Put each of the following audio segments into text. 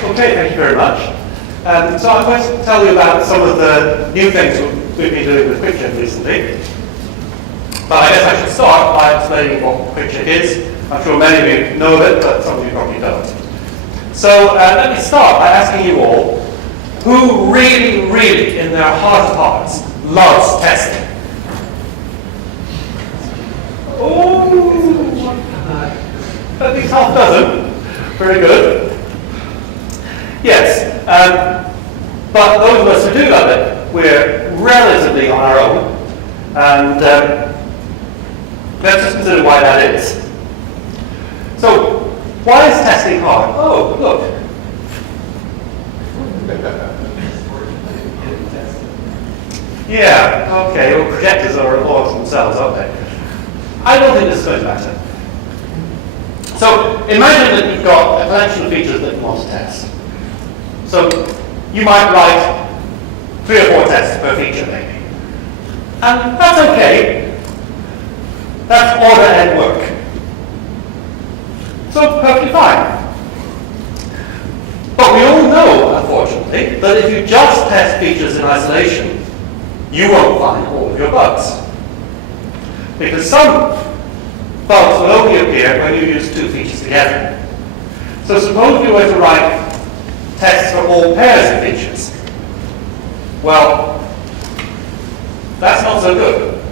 Okay, thank you very much. So I'm going to tell you about some of the new things we've been doing with QuickCheck recently. But I guess I should start by explaining what QuickCheck is. I'm sure many of you know it, but some of you probably don't. So let me start by asking you all, who really, really, in their heart of hearts, loves testing? Oh, at least half dozen. Very good. Yes, but those of us who do love it, we're relatively on our own. And let's just consider why that is. So, why is testing hard? Oh, look. Yeah, okay, well, projectors are laws themselves, aren't they? I don't think this is going to matter. So, imagine that you've got a collection of features that you want to test. So, you might write 3 or 4 tests per feature, maybe. And that's okay. That's order n work. So, perfectly fine. But we all know, unfortunately, that if you just test features in isolation, you won't find all of your bugs. Because some bugs will only appear when you use 2 features together. So suppose we were to write tests for all pairs of features. Well, that's not so good.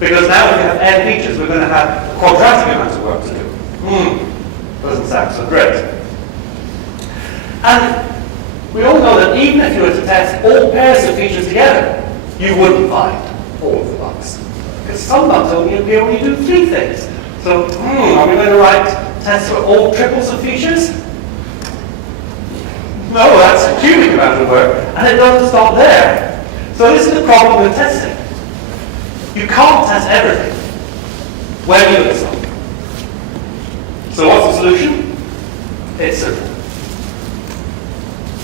Because now if we have n features, we're going to have a quadratic amount of work to do. Doesn't sound so great. And we all know that even if you were to test all pairs of features together, you wouldn't find all of the bugs. Because some bugs only appear when you do 3 things. So, are we going to write tests for all triples of features? No, that's a cubic amount of work, and it doesn't stop there. So this is the problem with testing. You can't test everything when you do something. So what's the solution? It's simple.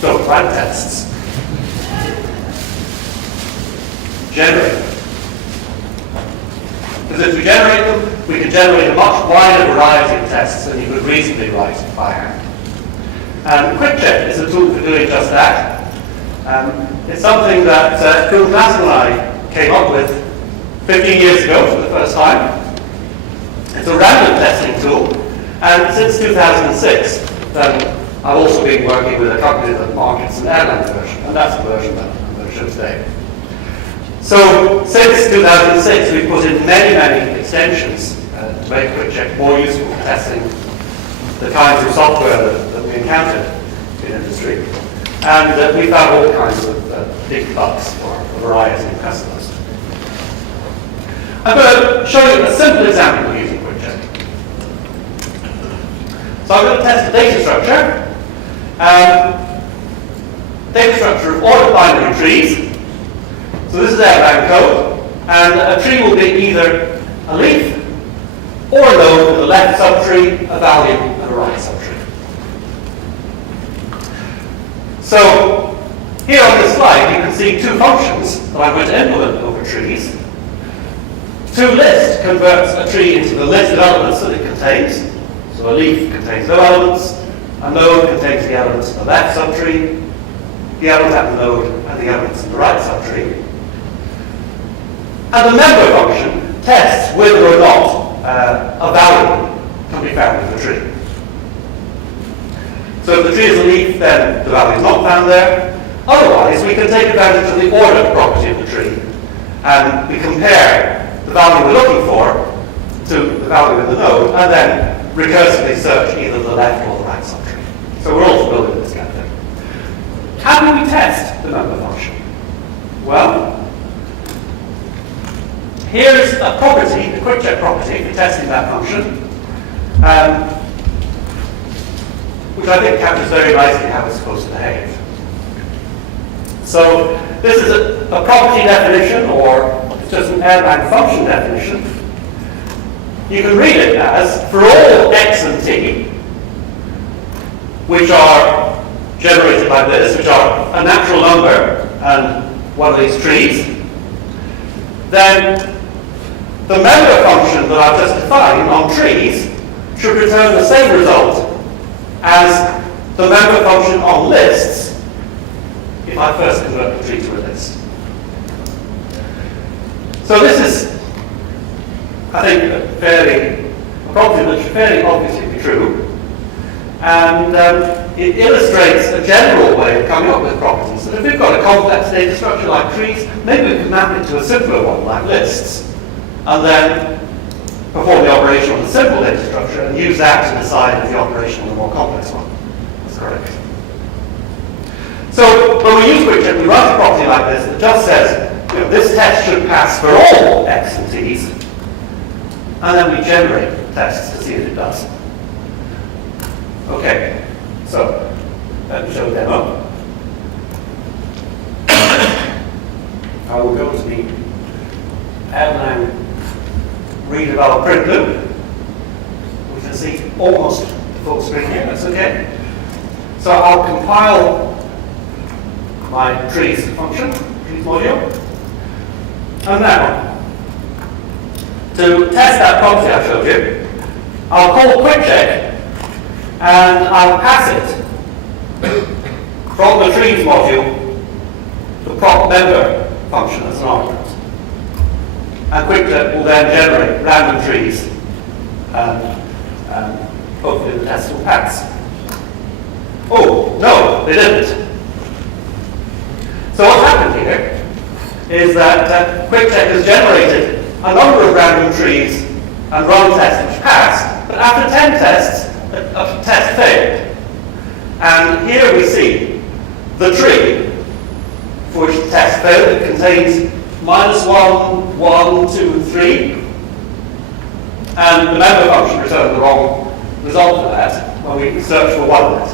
Don't write tests. Generate them. Because if we generate them, we can generate a much wider variety of tests than you could reasonably write by hand. And QuickCheck is a tool for doing just that. It's something that Phil Klassen and I came up with 15 years ago for the first time. It's a random testing tool, and since 2006, then I've also been working with a company that markets an airline version, and that's the version that I'm going to show today. So, since 2006, we've put in many, many extensions to make QuickCheck more useful for testing the kinds of software that we encountered in industry. And we found all kinds of big bugs for a variety of customers. I'm going to show you a simple example of using QuickCheck. So I'm going to test the data structure. Data structure of ordered binary trees. So this is Erlang code, and a tree will be either a leaf or a node with a left subtree, a value, and a right subtree. So here on this slide, you can see 2 functions that I'm going to implement over trees. ToList converts a tree into the list of elements that it contains. So a leaf contains no elements, a node contains the elements in the left subtree, the elements at the node, and the elements in the right subtree. And the member function tests whether or not a value can be found in the tree. So if the tree is a leaf, then the value is not found there. Otherwise, we can take advantage of the order property of the tree, and we compare the value we're looking for to the value in the node, and then recursively search either the left or the right subtree. So we're all familiar with this kind of thing. How do we test the member function? Well, here's a property, a QuickCheck property for testing that function, which I think captures very nicely how it's supposed to behave. So this is a property definition, or it's just an Erlang function definition. You can read it as, for all x and t, which are generated by this, which are a natural number and one of these trees, then the member function that I've just defined on trees should return the same result as the member function on lists if I first convert the tree to a list. So this is, I think, a property that should fairly obviously be true. And it illustrates a general way of coming up with properties. That if we've got a complex data structure like trees, maybe we can map it to a simpler one like lists, and then perform the operation on the simple data structure and use that to decide if the operation on the more complex one is correct. So when we use QuickCheck, we write a property like this that just says, this test should pass for all x and t's, and then we generate tests to see if it does. Okay, so let me show a demo. I will go to the outline redevelop print loop. We can see almost the full screen here, that's okay. So I'll compile my trees function, trees module. And now, to test that property I showed you, I'll call QuickCheck and I'll pass it from the trees module the prop member function as an argument. And QuickCheck will then generate random trees and hopefully the test will pass. Oh, no, they didn't. So what's happened here is that QuickCheck has generated a number of random trees and run tests which passed, but after 10 tests, a test failed. And here we see the tree for which the test failed. It contains -1, 1, 2, 3. And the member function returned the wrong result of that when we search for one of it.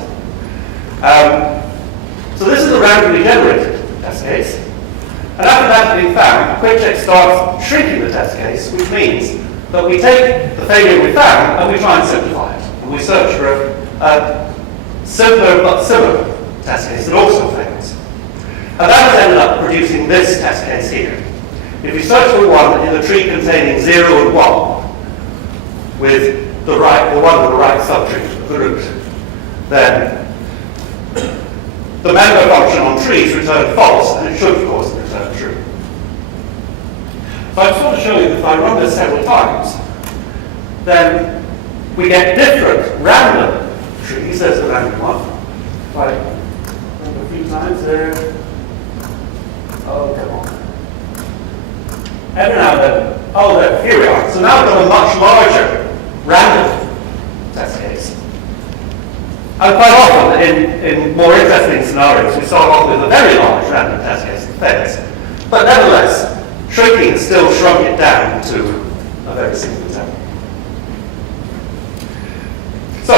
So this is a randomly generated test case. And after that has been found, QuickCheck starts shrinking the test case, which means that we take the failure we found and we try and simplify it. And we search for a simpler but similar test case that also fails. And that has ended up producing this test case here. If you search for one in the tree containing 0 and 1, with the one with the right subtree of the root, then the member function on trees returned false, and it should, of course, return true. So I just want to show you that if I run this several times, then we get different random trees. There's the random one. If I run a few times there. Oh, come on. Every now and then. Oh, there, here we are. So now we've got a much larger random test case. And quite often, in more interesting scenarios, we start off with a very large random test case that fails. But nevertheless, shrinking has still shrunk it down to a very simple example. So,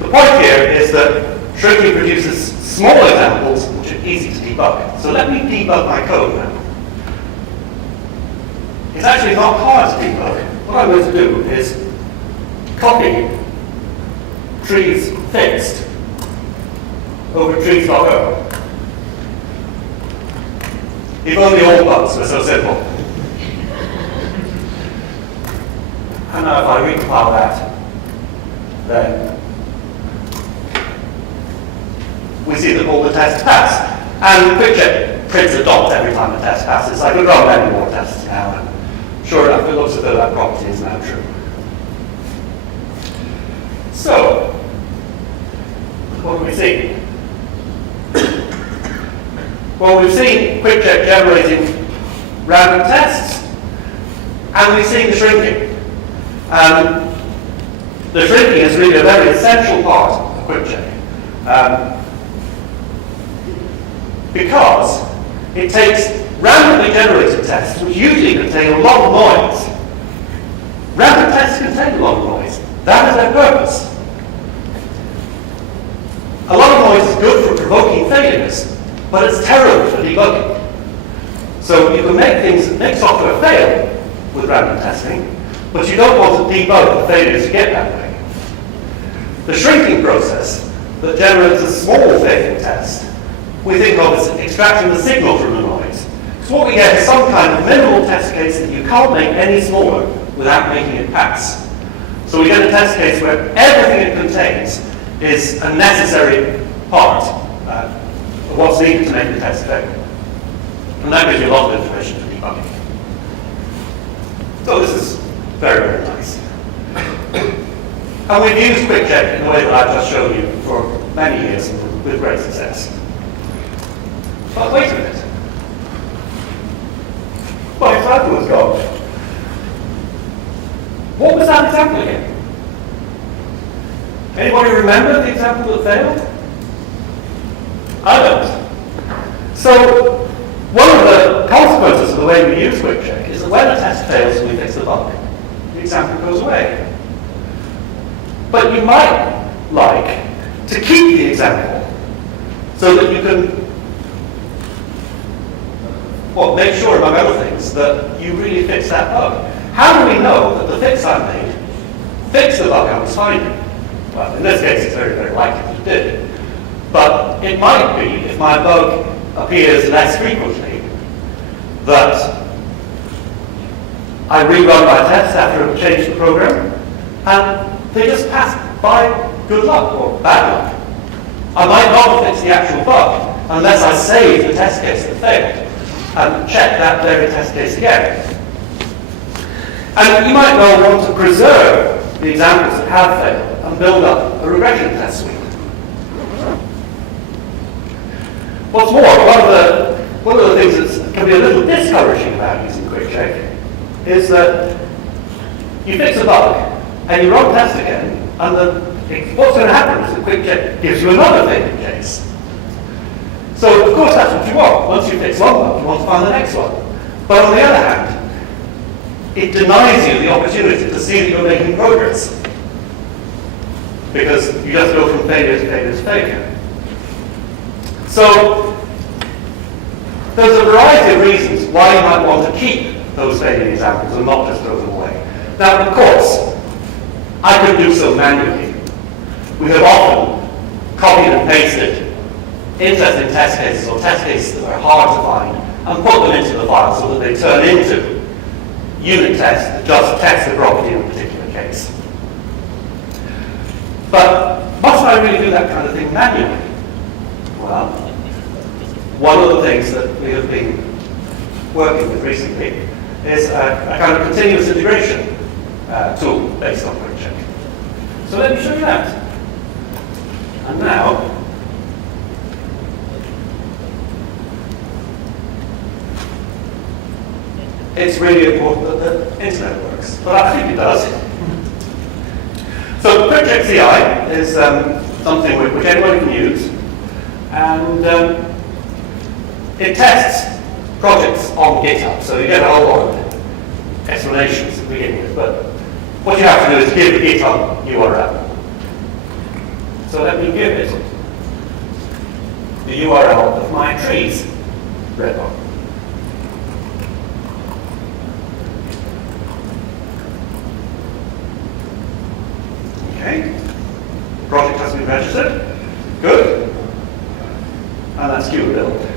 the point here is that shrinking produces small examples which are easy to debug. So let me debug my code now. It's actually not hard to debug. What I'm going to do is copy trees fixed over trees.o. If only all bugs were so simple. And now if I recompile that, then we see that all the tests pass. And QuickCheck prints a dot every time the test passes. I could run many more tests now, and sure enough, it looks as though that property is now true. So, what do we see? Well, we've seen QuickCheck generating random tests, and we've seen the shrinking. The shrinking is really a very essential part of QuickCheck, because it takes randomly generated tests, which usually contain a lot of noise. Random tests contain a lot of noise. That is their purpose. A lot of noise is good for provoking failures, but it's terrible for debugging. So you can make software fail with random testing, but you don't want to debug the failures you get that way. The shrinking process that generates a small failing test, we think of as extracting the signal from the noise. So what we get is some kind of minimal test case that you can't make any smaller without making it pass. So we get a test case where everything it contains is a necessary part of what's needed to make the test fail. And that gives you a lot of information for debugging. So this is very, very nice. And we've used QuickCheck in the way that I've just shown you for many years with great success. But wait a minute. My example was gone. What was that example again? Anybody remember the example that failed? I don't. So, one of the consequences of the way we use QuickCheck is that when a test fails and we fix the bug, the example goes away. But you might like to keep the example so that you can make sure, among other things, that you really fix that bug. How do we know that the fix I made fixed the bug I was finding? Well, in this case, it's very, very likely that it did. But it might be, if my bug appears less frequently, that I rerun my tests after I've changed the program, and they just pass by good luck or bad luck. I might not fix the actual bug unless I save the test case that failed and check that very test case again. And you might well want to preserve the examples that have failed and build up a regression test suite. What's more, one of the things that can be a little discouraging about using QuickCheck is that you fix a bug and you run the test again, and what's going to happen is that QuickCheck gives you another failing case. So, of course, that's what you want. Once you fix one bug, you want to find the next one. But on the other hand, it denies you the opportunity to see that you're making progress, because you just go from failure to failure to failure. So, there's a variety of reasons why you might want to keep those failing examples and not just throw them away. Now, of course, I could do so manually. We have often copied and pasted interesting test cases or test cases that are hard to find and put them into the file so that they turn into unit tests that just test the property in a particular case. But must I really do that kind of thing manually? Well, one of the things that we have been working with recently is a kind of continuous integration tool based on QuickCheck. So let me show you that. And now, it's really important that the internet works. But I think it does. So QuickCheck CI is something which anyone can use. And it tests projects on GitHub. So you get a whole lot of explanations to begin with. But what you have to do is give the GitHub URL. So let me give it the URL of my trees repo. Okay, project has been registered. Good. And that's Quviq.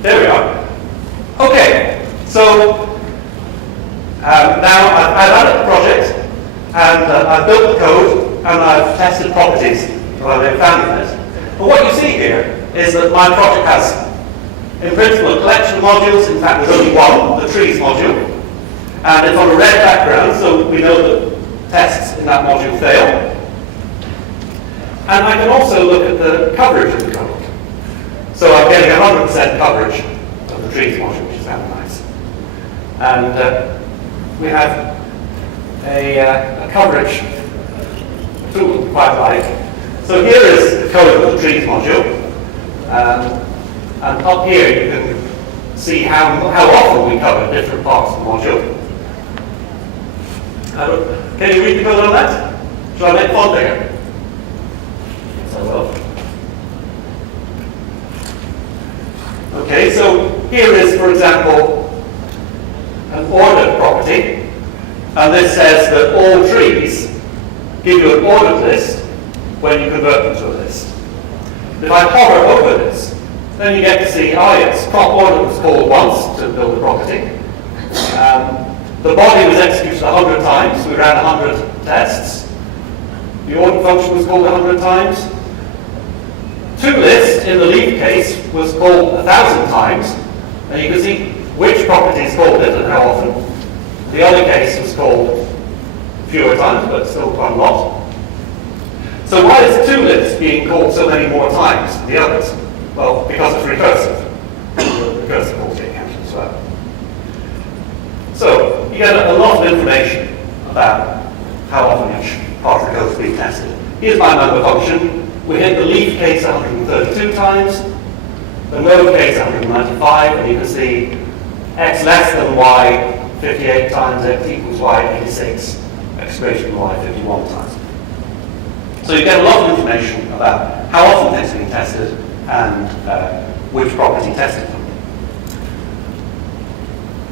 There we are. Okay, so now I've added the project, and I've built the code, and I've tested properties that I've found in it. But what you see here is that my project has, in principle, a collection of modules. In fact, there's only one, the trees module. And it's on a red background, so we know that tests in that module fail. And I can also look at the coverage of the code. So I'm getting 100% coverage of the trees module, which is kind of nice. And we have a coverage tool quite like. So here is the code of the trees module. And up here you can see how often we cover different parts of the module. Can you read the code on that? Shall I make font bigger? Yes, I will. Okay, so here is, for example, an ordered property. And this says that all trees give you an ordered list when you convert them to a list. If I hover over this, then you get to see, oh yes, prop order was called once to build the property. The body was executed 100 times. We ran 100 tests. The order function was called 100 times. ToList in the leaf case was called 1,000 times. And you can see which properties called it and how often. The other case was called fewer times, but still quite a lot. So why is ToList being called so many more times than the others? Well, because it's recursive. Recursive calls get counted as well. So you get a lot of information about how often each part of the code is being tested. Here's my member function. We hit the leaf case 132 times, the node case 195, and you can see x less than y 58 times, x equals y 86, x greater than y 51 times. So you get a lot of information about how often things are being tested and which property tested them.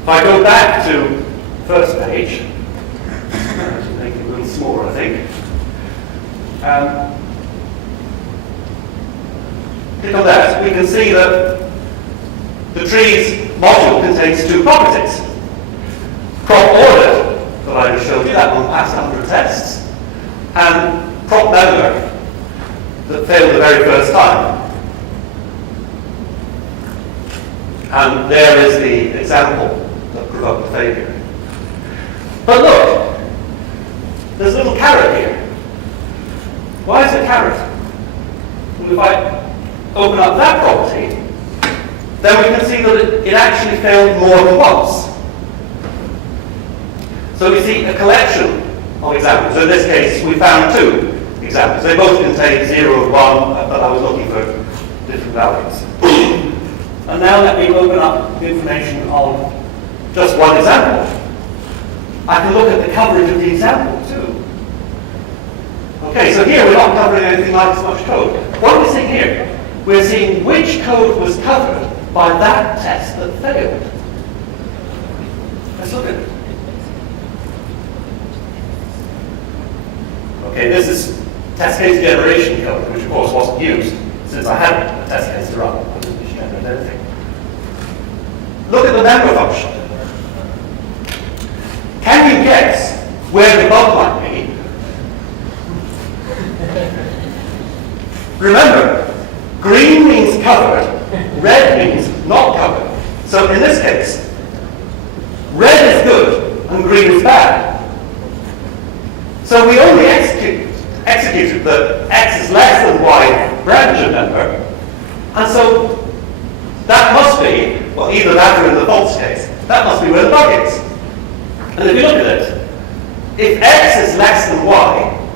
If I go back to the first page, make it a little smaller, I think. Click on that, we can see that the trees module contains two properties. Prop order, that I just showed you, that one passed 100 tests, and prop member, that failed the very first time. And there is the example that provoked the failure. But look, there's a little carrot here. Why is it carrot? Well, if I open up that property, then we can see that it actually failed more than once. So we see a collection of examples. In this case, we found two examples. They both contain 0 and 1, but I was looking for different values. And now let me open up information on just one example. I can look at the coverage of the example too. Okay, so here we're not covering anything like as much code. What are we seeing here? We're seeing which code was covered by that test that failed. Let's look at it. Okay, this is test case generation code, which of course wasn't used since I hadn't a test case to run. I didn't generate anything. Look at the member function. Can you guess where the bug might be? Remember, green means covered, red means not covered. So in this case, red is good and green is bad. So we only executed the x is less than y branch of member, and so that must be, well, either that or in the false case, that must be where the bug is. And if you look at it, if x is less than y,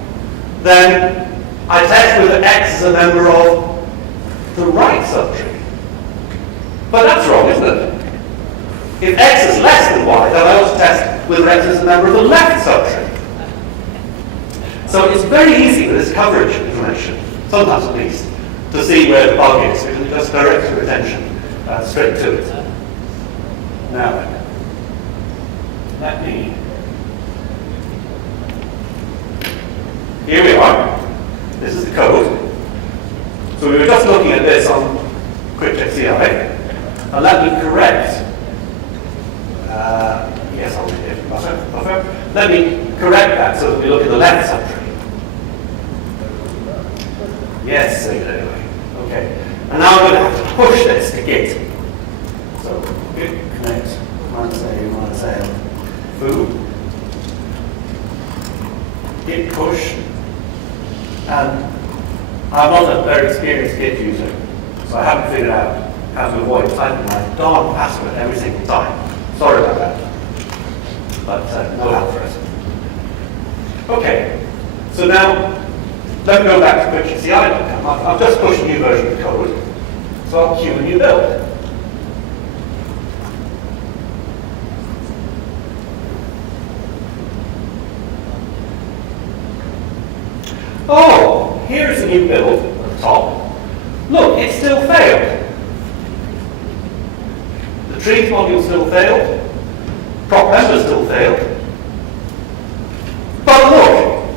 then I test whether x is a member of the right subtree. But that's wrong, isn't it? If x is less than y, then I also test whether x is a member of the left subtree. So it's very easy with this coverage information, sometimes at least, to see where the bug is. We can just direct your attention straight to it. Now then, let me. Here we are. This is the code. So we were just looking at this on QuickCheck CI. And let me correct. Yes, I'll do it. Buffer. Let me correct that so that we look at the left subtree. Yes, save it anyway. Okay. And now I'm going to have to push this to Git. So Git connect -a foo. Git push. And I'm not a very experienced Git user, so I haven't figured out how to avoid typing my darn password every single time. Sorry about that. But no help for it. Okay. So now, let me go back to QuickCheck.com. I've just pushed a new version of the code, so I'll queue a new build. Oh, here's a new build at the top. Look, it still failed. The trees module still failed. Prop member still failed. But look,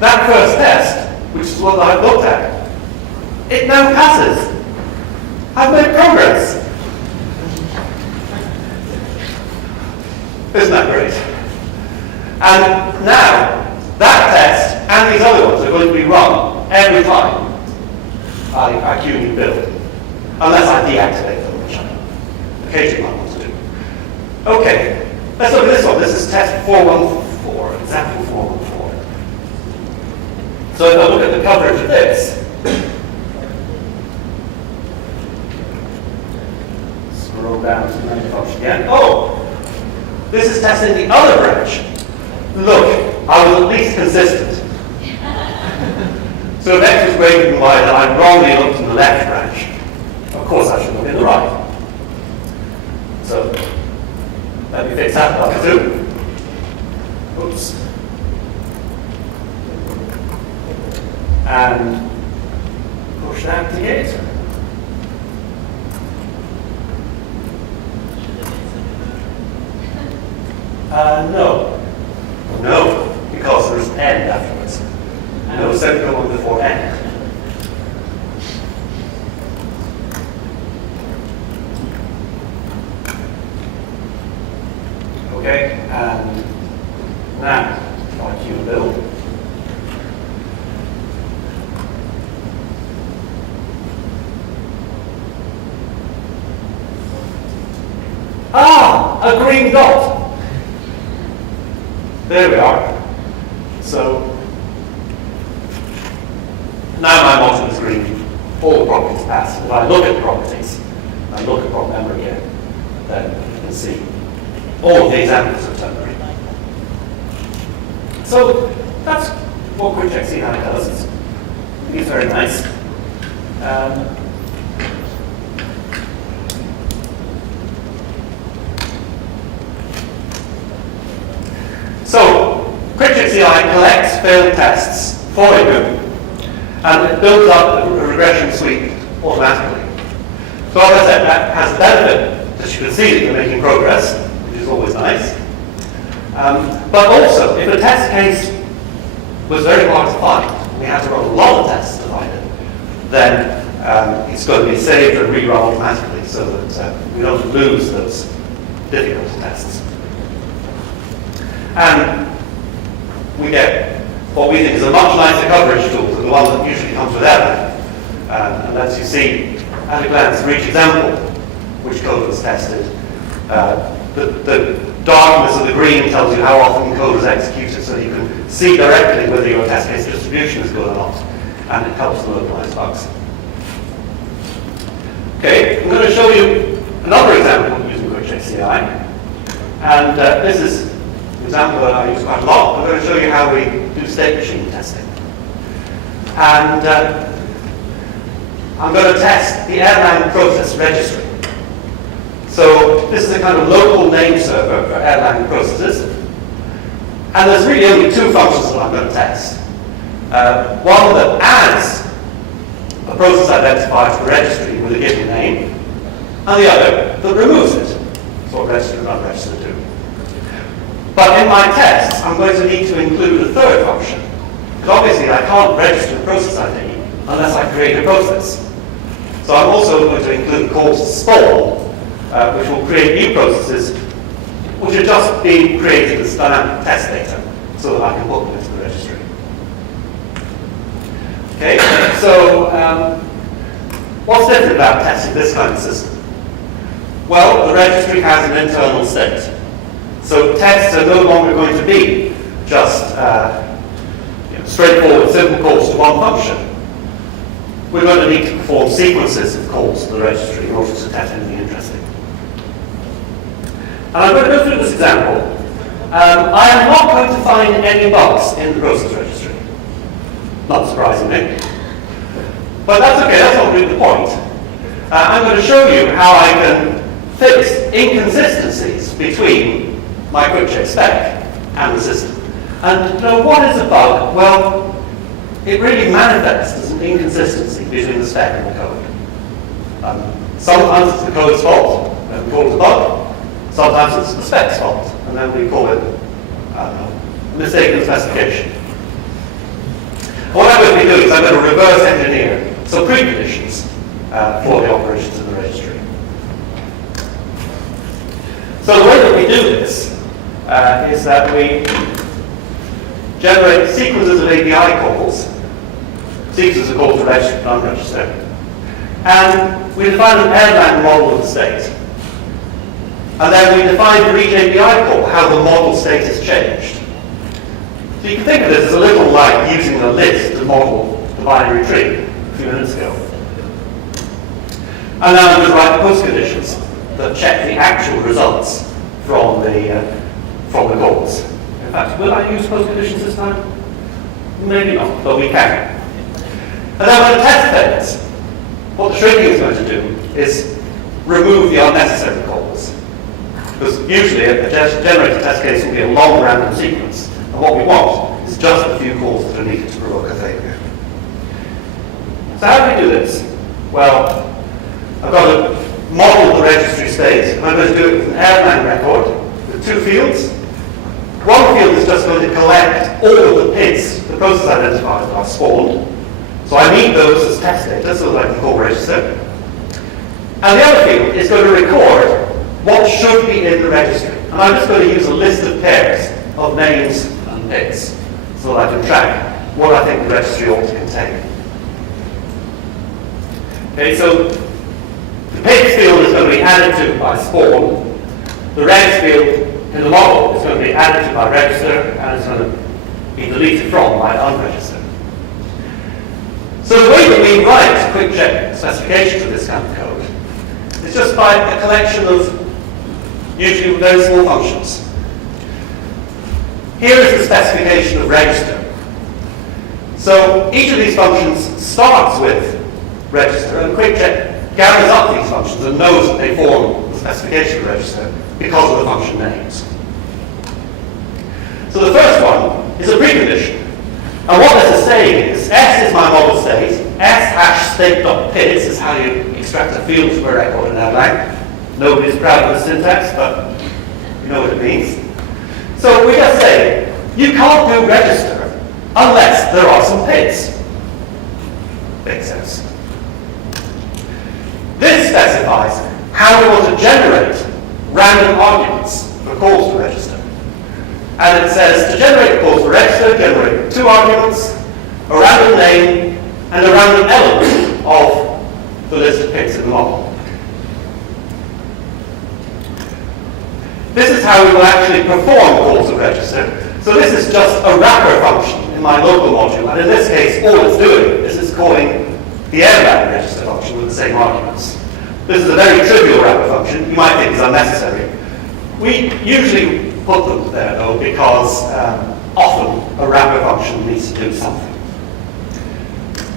that first test, which is what I've looked at, it now passes. I've made progress. Isn't that great? And now, that test and these other ones are going to be run every time I queue a new build, unless I deactivate them, which I occasionally might want to do. Okay, let's look at this one. This is test 414, example 414. So if I look at the coverage of this, scroll down to the main function again. Oh, this is testing the other branch. Look, I was at least consistent. So if x is greater than y, then I wrongly looked in the left branch. Of course, I should look in the right. So let me fix that part too. Oops. And push that to get. No. No, because there's an end afterwards. No semicolon before end. Okay, and now, like you build. Ah, a green dot. There we are. So now my module is green. All the properties pass. If I look at the properties, and look at prop memory again, then you can see all of the examples of turn green. So that's what QuickCheck CI does. It's very nice. So QuickCheck CI collects failed tests for you, and it builds up a regression suite automatically. So as I said, that has the benefit that you can see that you're making progress, which is always nice. But also, if a test case was very hard to find, and we had to run a lot of tests to find it, then it's going to be saved and rerun automatically so that we don't lose those difficult tests. And we get what we think is a much nicer coverage tool than the one that usually comes with Erlang. And lets you see at a glance for each example which code was tested. The darkness of the green tells you how often code was executed, so you can see directly whether your test case distribution is good or not. And it helps to localize bugs. Okay, I'm going to show you another example using QuickCheck CI. And this is an example that I use quite a lot. I'm going to show you how we do state machine testing. And I'm going to test the Erlang process registry. So this is a kind of local name server for Erlang processes. And there's really only two functions that I'm going to test. One that adds a process identifier to the registry with a given name, and the other that removes it. That's what register and unregister do. But in my tests, I'm going to need to include a third function. Because obviously I can't register the process ID unless I create a process. So I'm also going to include calls to spawn, which will create new processes, which are just being created as dynamic test data, so that I can put them into the registry. Okay, so what's different about testing this kind of system? Well, the registry has an internal state. So tests are no longer going to be just straightforward, simple calls to one function. We're going to need to perform sequences of calls to the registry in order to test anything interesting. And I'm going to go through this example. I am not going to find any bugs in the process registry. Not surprisingly. But that's okay, that's not really the point. I'm going to show you how I can fix inconsistencies between my QuickCheck spec and the system. And what is a bug? Well, it really manifests as an inconsistency between the spec and the code. Sometimes it's the code's fault, and we call it a bug. Sometimes it's the spec's fault, and then we call it, a mistake in the specification. What I'm going to be doing is I'm going to reverse engineer some preconditions for the operations in the registry. So the way that we do this is that we generate sequences of API calls, sequences of calls to register and unregister, and we define an Erlang model of the state. And then we define for each API call how the model state is changed. So you can think of this as a little like using a list to model the binary tree a few minutes ago. And now I'm going to write post conditions that check the actual results from the calls. In fact, will I use post conditions this time? Maybe not, but we can. And then when the test fails, what the shrinking is going to do is remove the unnecessary calls. Because usually a generated test case will be a long random sequence. And what we want is just a few calls that are needed to provoke a failure. So how do we do this? Well, I've got to model the registry state, and I'm going to do it with an Erlang record with two fields. One field is just going to collect all of the PIDs, the process identifiers that I've spawned. So I need those as test data so that I can call register. And the other field is going to record what should be in the registry. And I'm just going to use a list of pairs of names and PIDs so that I can track what I think the registry ought to contain. Okay, so the PIDs field is going to be added to by spawn. The regs field in the model is going to be added to by register, and it's going to be deleted from by unregister. So the way that we write QuickCheck specification to this kind of code is just by a collection of usually very small functions. Here is the specification of register. So each of these functions starts with register, and QuickCheck gathers up these functions and knows that they form the specification of register because of the function names. So the first one is a precondition. And what this is saying is, S is my model state, S hash state.pids is how you extract a field from a record in Erlang. Nobody's proud of the syntax, but you know what it means. So we just say, you can't do register unless there are some PIDs. Makes sense. This specifies how we want to generate random arguments for calls to register. And it says to generate calls to register, generate two arguments, a random name, and a random element of the list of PIDs in the model. This is how we will actually perform calls to register. So this is just a wrapper function in my local module, and in this case, all it's doing is it's calling the Erlang register function with the same arguments. This is a very trivial wrapper function. You might think it's unnecessary. We usually put them there, though, because often a wrapper function needs to do something.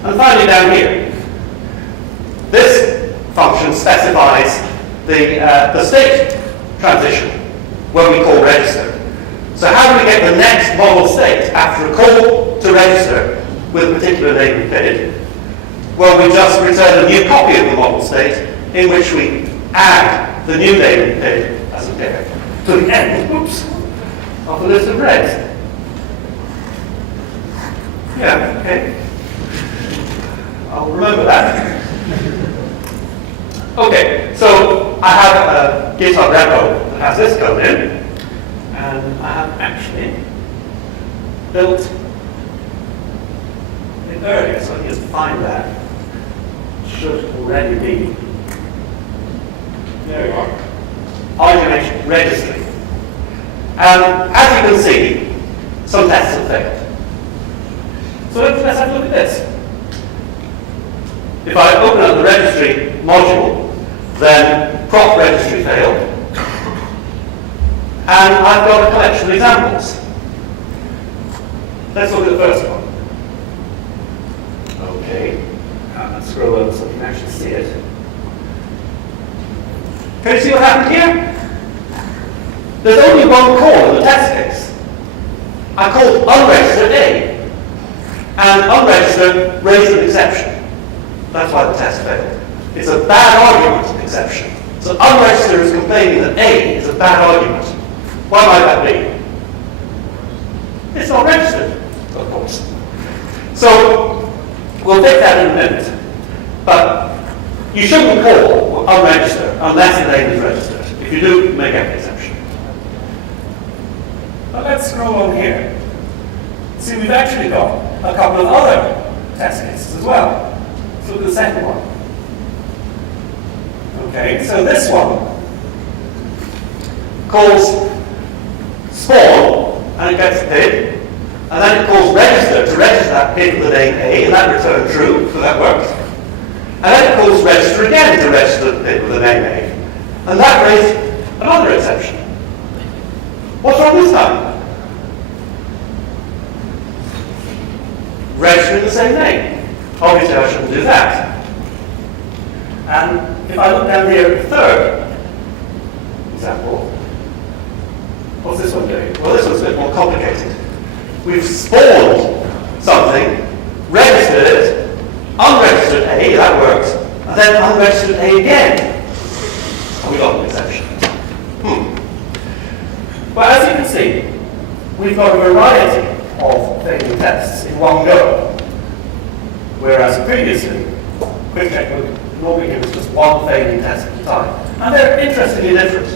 And finally, down here, this function specifies the state transition when we call register. So how do we get the next model state after a call to register with a particular name and PID? Well, we just return a new copy of the model state in which we add the new name and PID as a pair to the end, of the list of regs. Yeah, okay. I'll remember that. Okay, so I have a GitHub repo that has this code in, and I have actually built it earlier, so I can just find that. Should already be. There we are. Automation registry. As you can see, some tests have failed. So let's have a look at this. If I open up the registry module, then prop registry failed. And I've got a collection of examples. Let's look at the first one. Okay. Let's scroll over so you can actually see it. Can you see what happened here? There's only one call in the test case. I called unregistered A, and unregistered raised an exception. That's why the test failed. It's a bad argument exception. So unregistered is complaining that A is a bad argument. Why might that be? It's not registered, of course. So we'll take that in a minute. But you shouldn't call unregistered unless the name is registered. If you do, make an exception. But let's scroll on here. See, we've actually got a couple of other test cases as well. Let's look at the second one. Okay, so this one calls spawn, and it gets a pid, and then it calls register to register that pid with the name A, and that returns true, so that works. And then it calls register again to register the pid with the name A, and that raised another exception. What's wrong this time? Registering the same name. Obviously I shouldn't do that. And if I look down here at the third example, what's this one doing? Well, this one's a bit more complicated. We've spawned something, registered it, unregistered A, that works, and then unregistered A again. And we got an exception. But as you can see, we've got a variety of failing tests in one go. Whereas previously, QuickCheck would normally give us just one failing test at a time. And they're interestingly different.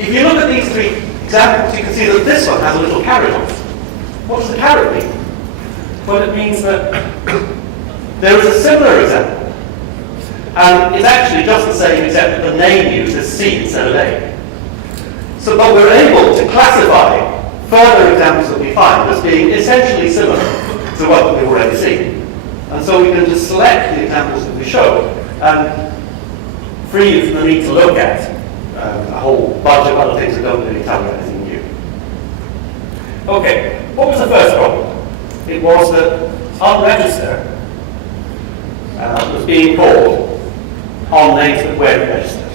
If you look at these three examples, you can see that this one has a little caret on it. What does the caret mean? Well, it means that there is a similar example. And it's actually just the same, except that the name used is C instead of A. So, but we're able to classify further examples that we find as being essentially similar to what we've already seen. And so we can just select the examples that we show and free you from the need to look at a whole bunch of other things that don't really tell you anything new. Okay, what was the first problem? It was that unregister was being called on names that weren't registered.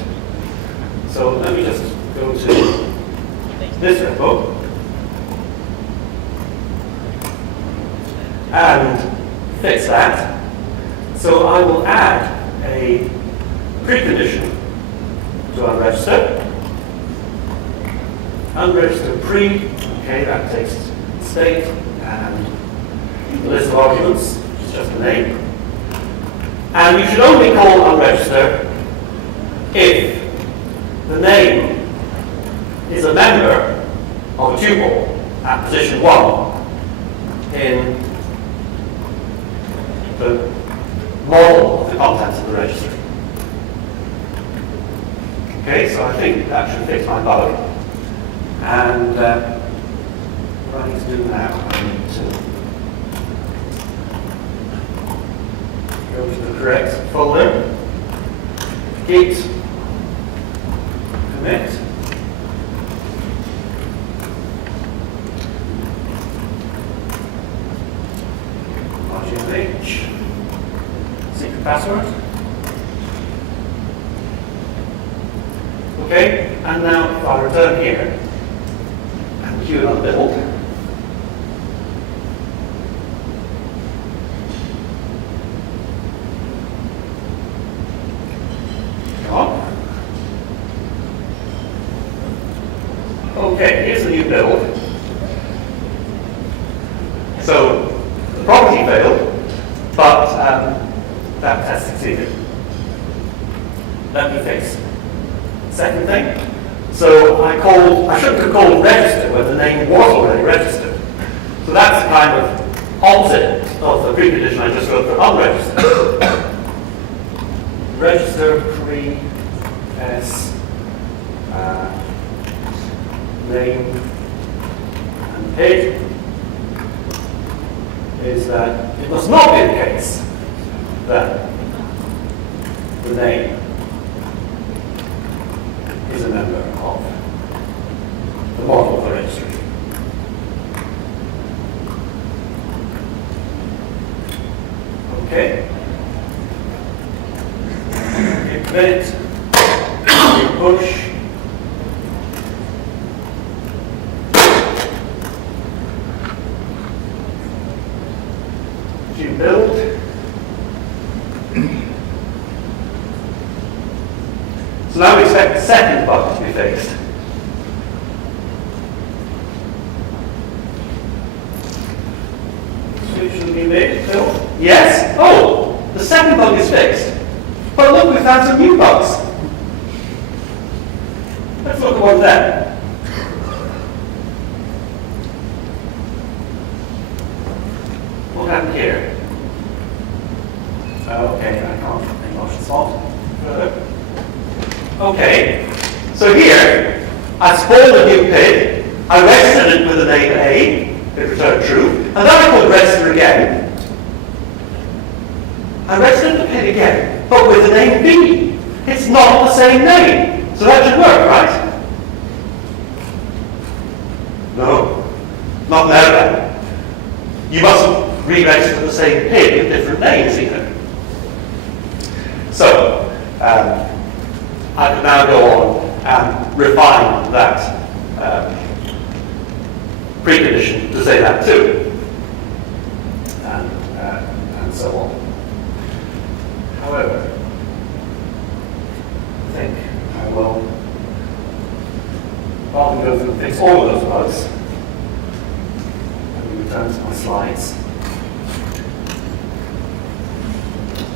So let me just go to this repo and fix that. So I will add a precondition to unregister. Unregister pre, okay, that takes state and the list of arguments, which is just a name. And you should only call unregister if the name is a member of a tuple at position 1 in the model of the contents of the registry. Okay, so I think that should fix my bug. And what I need to do now, I need to go to the correct folder, git commit, RGMH, secret password. Okay, and now if I return here and queue another build, come on. Okay, here's the new build. So the property failed, but that test succeeded. Let me fix second thing. So I shouldn't have called register when the name was already registered. So that's kind of opposite of the precondition I just wrote for unregistered. Register pre s name and pid is that it must not be the case that the name is a member of the model of the registry. Okay. Commit, push, build. So now we expect the second bug to be fixed. Solution be made, Phil? Yes? Oh, the second bug is fixed. But look, we found some new bugs. Let's look at one then. here. Okay, I can't make motion spot. Okay, so here, I spawned a new pid, I registered it with the name A, it returned true, and then I could register again. I registered the pid again, but with the name B. It's not the same name, so that should work, right? No, not now then. You mustn't re-register the same pid with different names either. So, I can now go on and refine that precondition to say that too, and so on. However, I think I will, rather than go through and fix all of those bugs, let me return to my slides.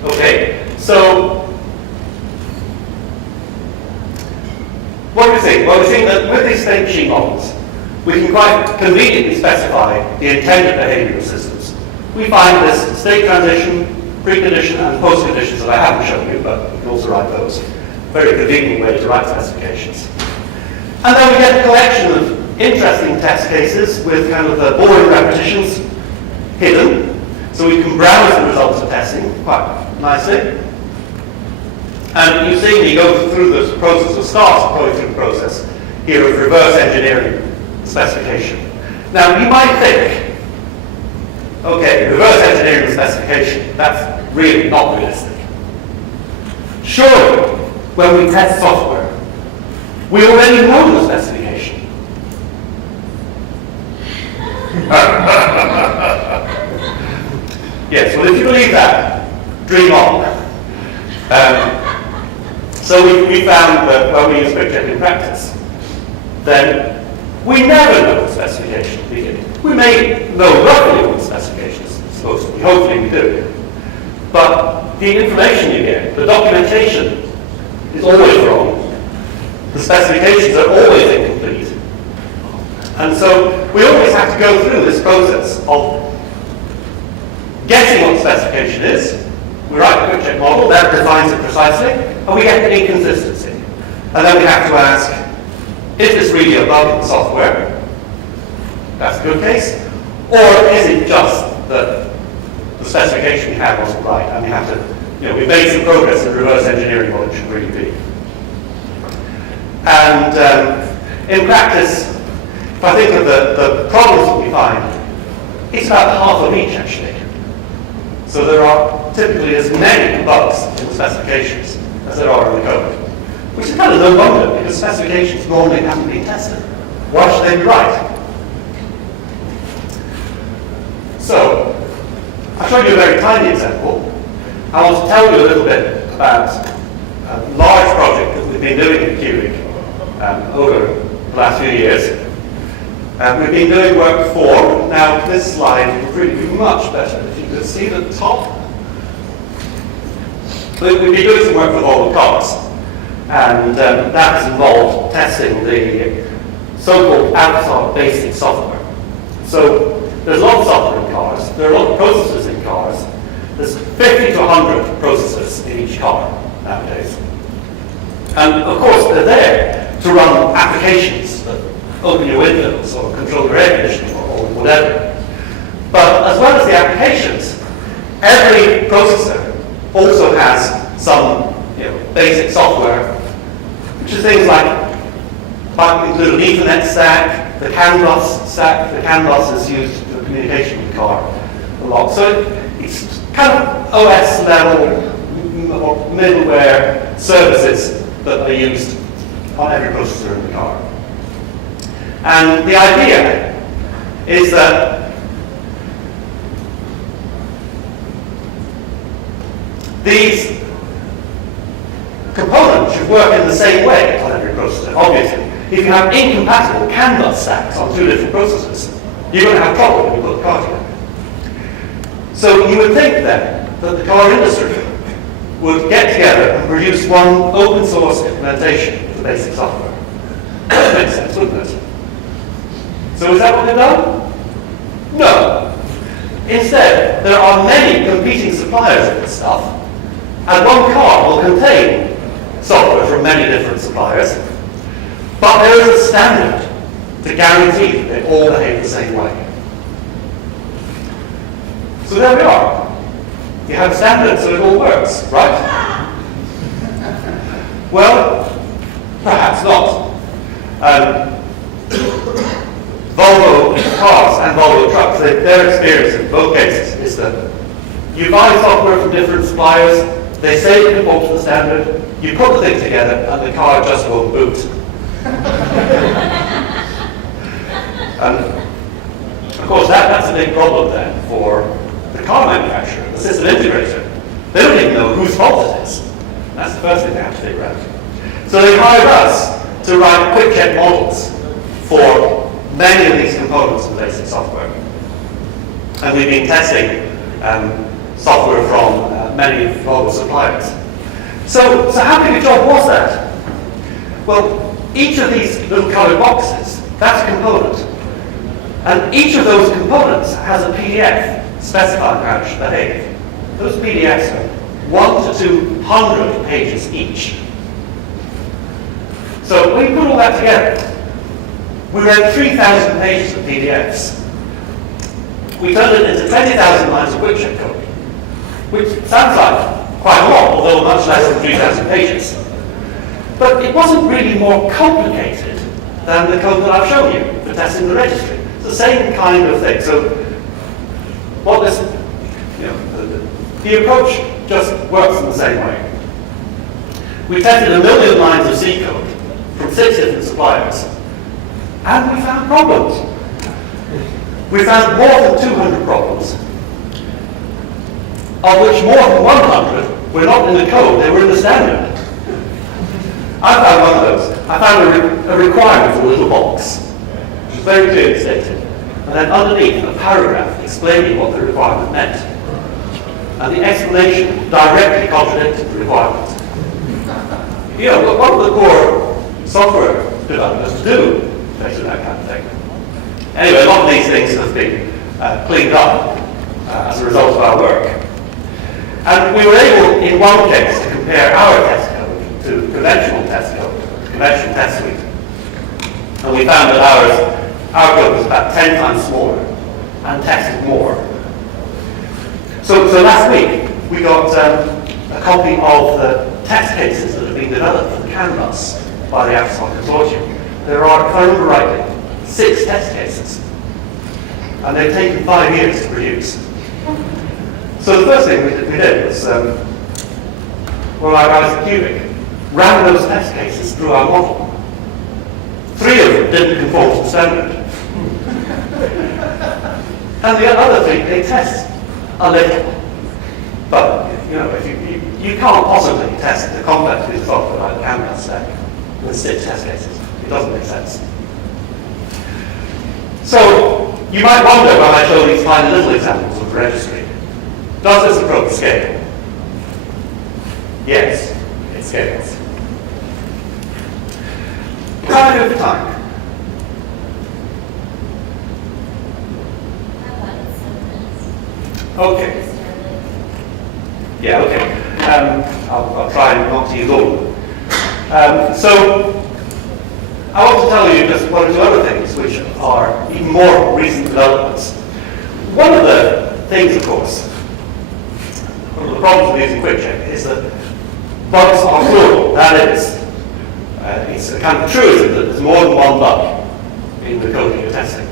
Okay, so what do we think? Well, we think that with these state machine models, we can quite conveniently specify the intended behavior of systems. We find this state transition, precondition, and postconditions that I haven't shown you, but we can also write those. Very convenient way to write specifications. And then we get a collection of interesting test cases with kind of the boring repetitions hidden, so we can browse the results of testing quite nicely. And you see me go through this process, or start going through the process here of reverse engineering specification. Now, you might think, okay, reverse engineering specification, that's really not realistic. Surely, when we test software, we already know the specification. Yes, well, if you believe that, dream on. So we found that when we use QuickCheck in practice, then we never know the specification at the beginning. We may know roughly what the specification is supposed to be. Hopefully we do. But the information you get, the documentation is always wrong. The specifications are always incomplete. And so we always have to go through this process of guessing what the specification is. We write a QuickCheck model, that defines it precisely, and we get an inconsistency. And then we have to ask, is this really a bug in the software? That's a good case. Or is it just that the specification we have wasn't right, and we have to, we made some progress in reverse engineering what it should really be. And in practice, if I think of the problems that we find, it's about half of each actually. So there are typically as many bugs in the specifications as there are in the code, which is kind of no wonder because specifications normally haven't been tested. Why should they be right? So, I'll show you a very tiny example. I want to tell you a little bit about a large project that we've been doing at Quviq over the last few years. We've been doing work for, now this slide would really be much better if you could see the top. We've been doing some work for Volvo cars, and that has involved testing the so-called avatar basic software. So there's a lot of software in cars, there are a lot of processors in cars. There's 50 to 100 processors in each car nowadays. And of course they're there to run applications that open your windows or control your air conditioning or whatever. But as well as the applications, every processor also has some basic software, which is things like might include an Ethernet stack, the CAN bus stack. The CAN bus is used for communication with the car a lot. So it's kind of OS level or middleware services that are used on every processor in the car. And the idea is that these components should work in the same way on every processor. Obviously, if you have incompatible CAN bus stacks on two different processors, you're going to have trouble when you put the car together. So you would think then that the car industry would get together and produce one open source implementation of the basic software. That makes sense, wouldn't it? So is that what they've done? No. Instead, there are many competing suppliers of this stuff, and one car will contain software from many different suppliers, but there is a standard to guarantee that they all behave the same way. So there we are. You have standards, so it all works, right? Well, perhaps not. Volvo cars and Volvo trucks, their experience in both cases is that you buy software from different suppliers, they say it conforms to the standard, you put the thing together, and the car just won't boot. And of course, that's a big problem then for the car manufacturer, the system integrator. They don't even know whose fault it is. That's the first thing they have to figure out. So they hired us to write QuickCheck models for many of these components of basic software. And we've been testing software from many global suppliers. So how big a job was that? Well, each of these little colored boxes, that's a component. And each of those components has a PDF specifying how it should behave. Those PDFs are 1 to 200 pages each. So when you put all that together, we read 3,000 pages of PDFs. We turned it into 20,000 lines of QuickCheck code, which sounds like quite a lot, although much less than 3,000 pages. But it wasn't really more complicated than the code that I've shown you for testing the registry. It's the same kind of thing. So what this, the approach just works in the same way. We tested 1 million lines of C code from 6 different suppliers, and we found problems. We found more than 200 problems, of which more than 100 were not in the code, they were in the standard. I found one of those. I found a requirement for a little box, which was very clearly stated, and then underneath a paragraph explaining what the requirement meant. And the explanation directly contradicted the requirement. What would the core software developers do based on that kind of thing? Anyway, a lot of these things have been cleaned up as a result of our work. And we were able, in one case, to compare our test code to conventional test code, conventional test suite. And we found that our code was about 10 times smaller and tested more. So last week, we got a copy of the test cases that have been developed for the CAN bus by the Aftersoft Consortium. There are, if I remember rightly, 6 test cases. And they've taken 5 years to produce. So the first thing we did was, our guys at Quviq ran those test cases through our model. 3 of them didn't conform to the standard. And the other 3, they test a little. But, if you can't possibly test the complex piece of software like the Canvas stack with 6 test cases. It doesn't make sense. So, you might wonder when I show these tiny little examples of registry, does this approach scale? Yes, it scales. How do we do for time? Okay. Yeah, okay. I'll try not to use all of them. So, I want to tell you just 1 or 2 other things which are even more recent developments. One of the things, of course, one of the problems with using QuickCheck is that bugs are plural. That is, it's a kind of truism that there's more than one bug in the code that you're testing.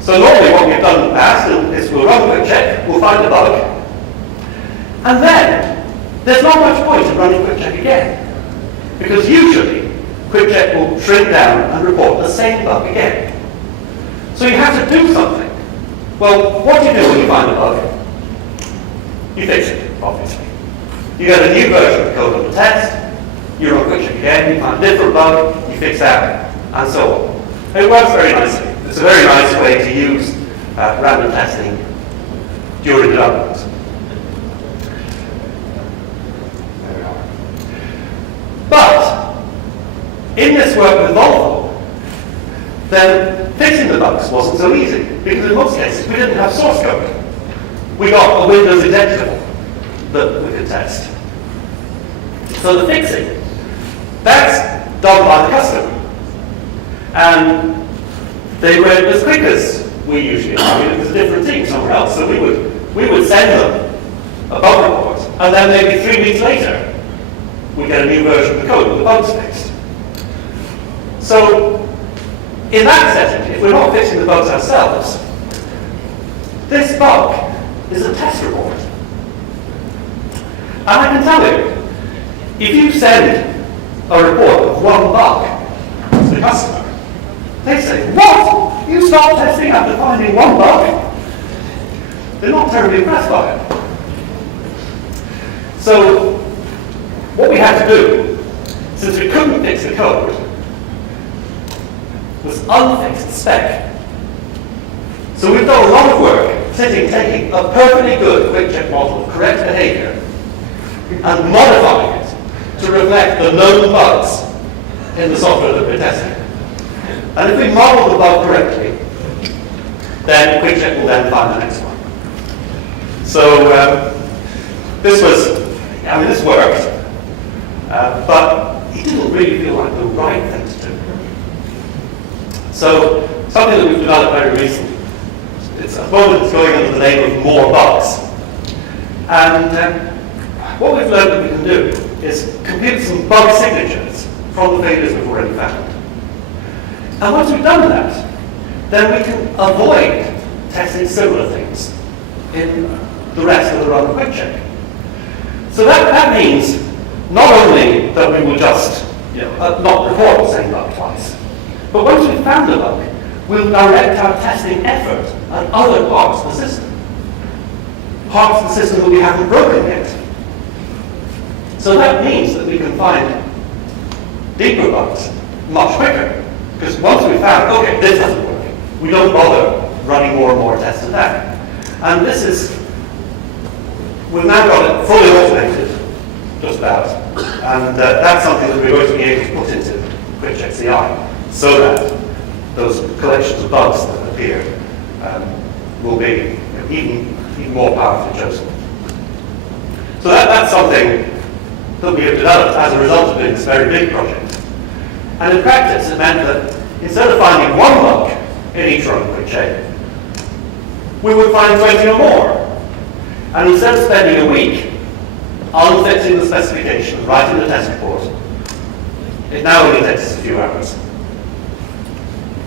So normally what we've done in the past is we'll run QuickCheck, we'll find the bug, and then there's not much point in running QuickCheck again. Because usually QuickCheck will shrink down and report the same bug again. So you have to do something. Well, what do you do when you find a bug? You fix it, obviously. You get a new version of the code on the test, you run QuickCheck again, you find a different bug, you fix that, and so on. It works very nicely. It's a very nice way to use random testing during development. There we are. But in this work with Volvo, then fixing the bugs wasn't so easy, because in most cases we didn't have source code. We got a Windows executable that we could test. So the fixing, that's done by the customer. And they weren't as quick as we usually are. I mean, it was a different team somewhere else. So we would send them a bug report, and then maybe 3 weeks later, we get a new version of the code with the bugs fixed. So in that setting, if we're not fixing the bugs ourselves, this bug is a test report. And I can tell you, if you send a report of one bug to the customer, they say, what? You start testing after finding one bug? They're not terribly impressed by it. So what we had to do, since we couldn't fix the code, was unfix the spec. So we've done a lot of work taking a perfectly good QuickCheck model of correct behavior and modifying it to reflect the known bugs in the software that we're testing. And if we model the bug correctly, then QuickCheck will then find the next one. So this worked, but it didn't really feel like the right thing to do. So something that we've developed very recently, it's a moment that's going under the name of more bugs. And what we've learned that we can do is compute some bug signatures from the failures we've already found. And once we've done that, then we can avoid testing similar things in the rest of the run of QuickCheck. So that means not only that we will just not record the same bug twice, but once we've found the bug, we'll direct our testing effort at other parts of the system. Parts of the system that we haven't broken yet. So that means that we can find deeper bugs much quicker. Because once we found, okay, this doesn't work, we don't bother running more and more tests of that. And this is, we've now got it fully automated, just about. And that's something that we're going to be able to put into QuickCheck CI, so that those collections of bugs that appear will be even more powerfully chosen. So that's something that we have developed as a result of doing this very big project. And in practice, it meant that instead of finding one bug in each run of QuickCheck, we would find 20 or more. And instead of spending a week unfixing the specification, writing the test report, it now only takes us a few hours.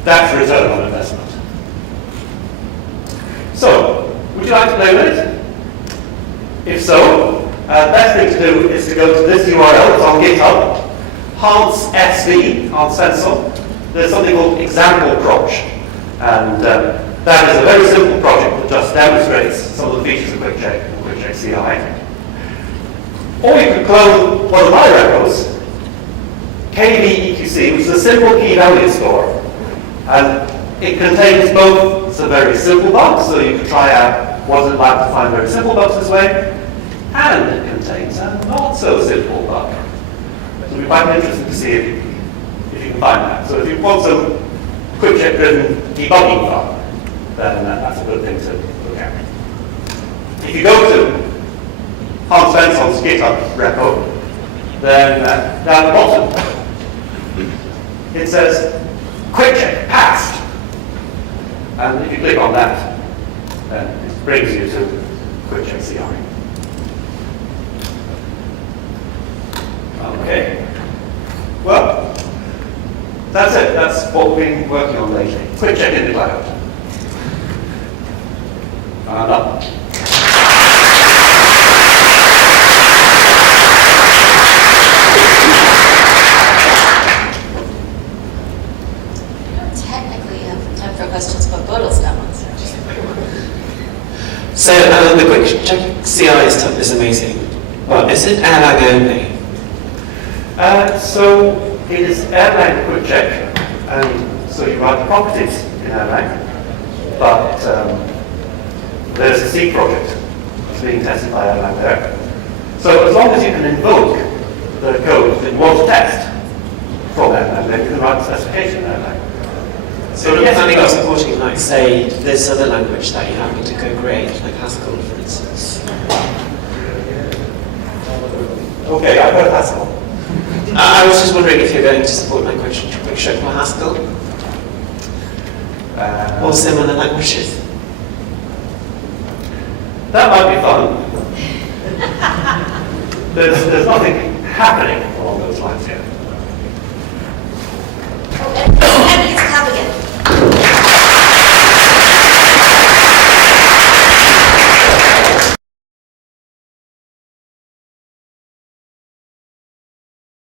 That's return on investment. So, would you like to play with it? If so, the best thing to do is to go to this URL. It's on GitHub. Hans SV, Hans Svensson. There's something called example proj, and that is a very simple project that just demonstrates some of the features of QuickCheck and QuickCheck CI. Or you could clone one of my repos, KVEQC, which is a simple key value store, and it contains both some very simple bugs, so you can try out what it's like to find very simple bugs this way, and it contains a not so simple bug. It'll be quite interesting to see if you can find that. So if you want some QuickCheck-driven debugging fun, then that's a good thing to look at. If you go to Hans Svensson's GitHub repo, then down the bottom, it says QuickCheck passed. And if you click on that, then it brings you to QuickCheck CI. Okay. Well, that's it. That's what we've been working on lately. QuickCheck in the cloud. And up. Technically, you have time for questions, but Bodil's got one. So the QuickCheck CI is amazing. But is it Erlang only? So it is Erlang QuickCheck, and so you write the properties in Erlang, but there's a C project that's being tested by Erlang there. So as long as you can invoke the code that you want to test from Erlang, then you can write the specification in Erlang. So I'm planning on supporting, like, say, this other language that you happen to co-create, like Haskell, for instance. Okay, I've heard Haskell. I was just wondering if you're going to support like QuickCheck for Haskell or similar languages. That might be fun. There's nothing happening along those lines yet. Oh,